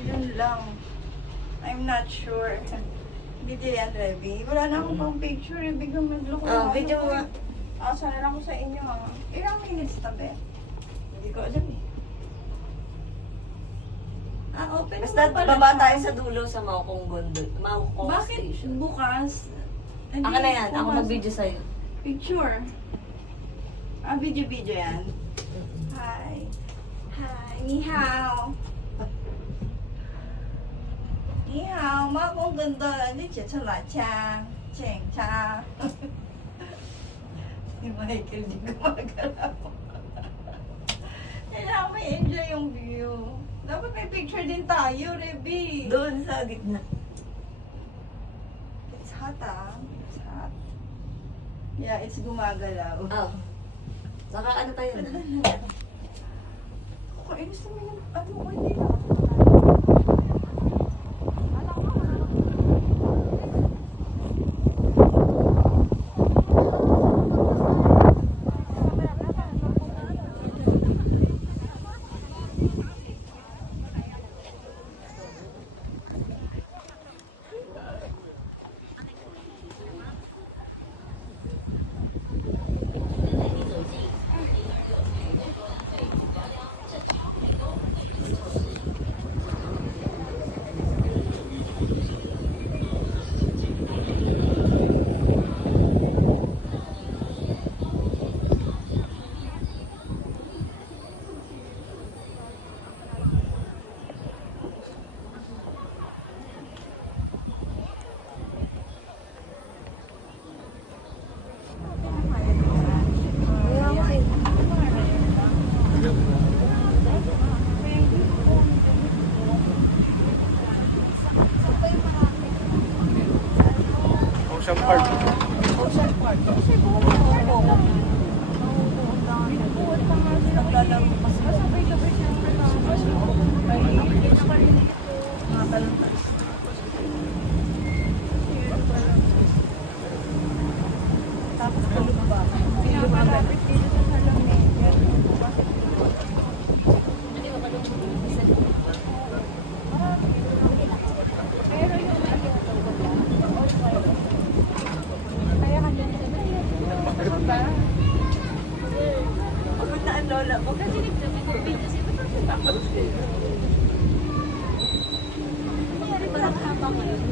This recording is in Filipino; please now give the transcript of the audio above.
Yun lang. I'm not sure. Video yan, Reby. Wala na akong pang picture. Reby, magloko na. Video nga. Sana lang ko sa inyo. Ilang minutes tabi? Hindi ko alam eh. Open Basta naman pala baba siya. tayo sa dulo sa Maokong Gondol. Maokong Bakit Station. bukas? Ako na yan. Ako mag-video sa'yo. Picture. Video yan. Hi. Hi. Ni hao. Ni hao. Maokong Gondol. Hindi siya sa lachang. Cheng cha. Si Michael di gumagalaw. Kailangan may enjoy yung view. Dapat may picture din tayo, Reby. Doon sa gitna. It's hot It's hot. Yeah, it's gumagalaw. Oh. Saka ano tayo na? Kainis naman yung ano ko hindi na. Ocean Park. Ocean Park. Kasi buong naglalaro pa sila. Sabay-sabay siyempre na. Mga talon-talon. Tapos tulog ba? Pinakalapit dito sa salamin. Pero yung kaya kanya Pagod na ang lola ko. Kasi nag-video siya. Tapos nangyari pa lang habang ngayon.